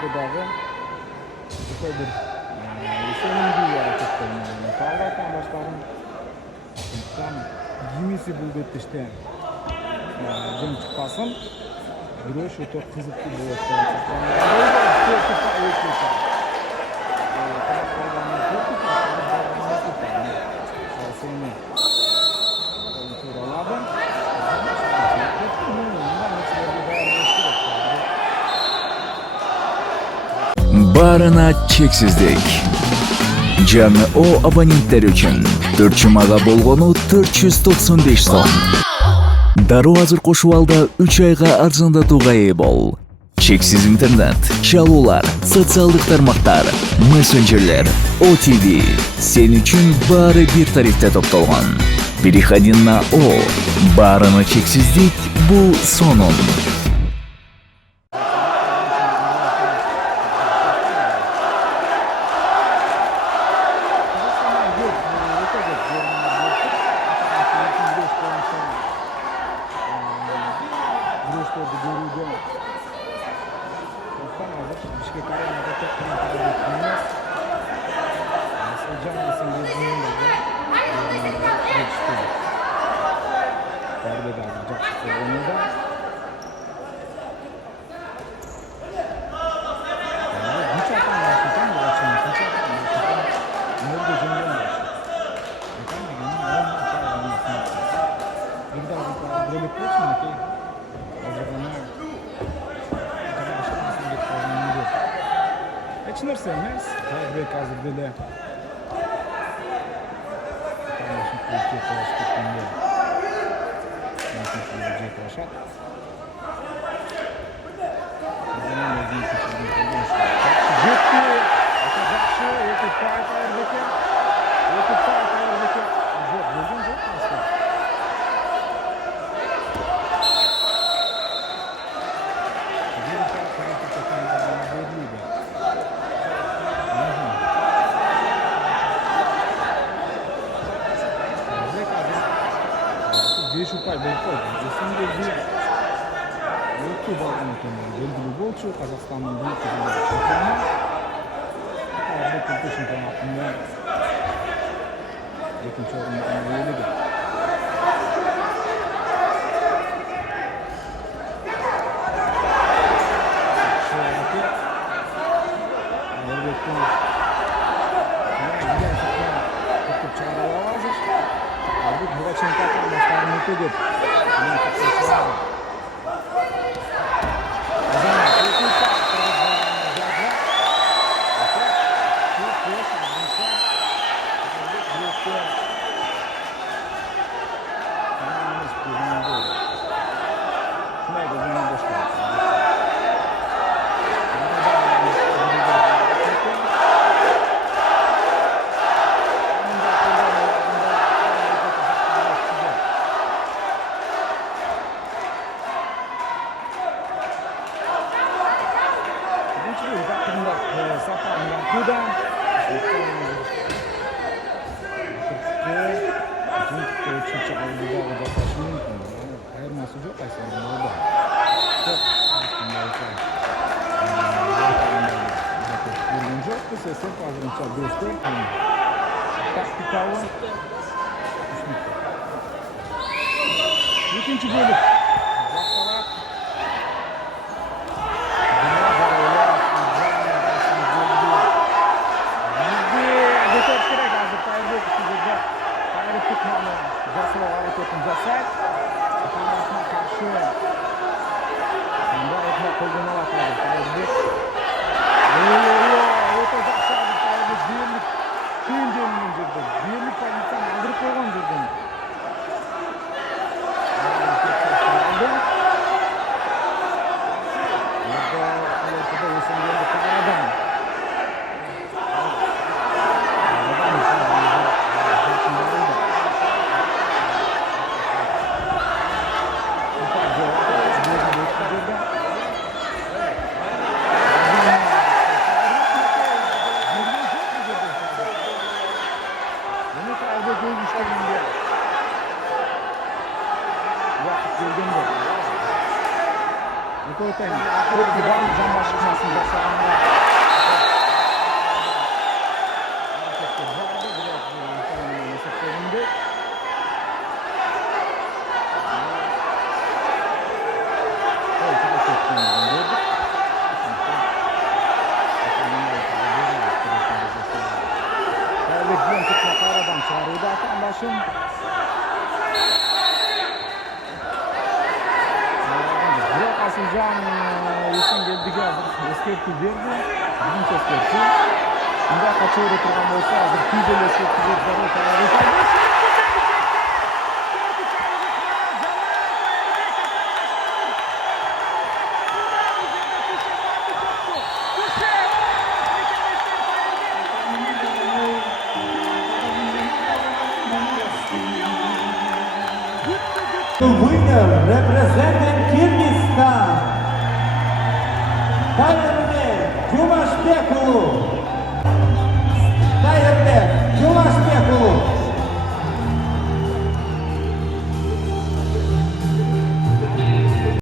жерде дагы ошой бир ишенимдүү аракеттер менен кабыл атам баштадым. Ошондуктан кимиси бул кетиштен жөн чыкпасын, күрөш өтө кызыктуу болот деп Баарына чексиздик. Жаңы О абоненттер үчүн 4 жумага болгону 495 сом. Дароо азыр кошуп алда 3 айга арзандатууга ээ бол. Чексиз интернет, чалуулар, социалдык тармактар, мессенджерлер, OTV. Сен үчүн баары бир тарифте топтолгон. Переходи на О. Баарына чексиздик бул сонун. Hiç narsa emas. Taybek hozir деле Вешу пай болот. Эсимде бир өтө балган экен. Белгилүү болчу Казакстандын бул чемпиону. Бул чемпионатында экинчи орунду ээледи. İkinci bölüm. Birlik paylaşan aldırıp koygan жерден. Haşim. Burak Asılcan Esengелдиге eskертүү берди. Биринчи eskертүү. Мындай качып турган болсо азыр күйдөлө eskертүү. The winner representing Kyrgyzstan, Tayyip Jumashbekulu.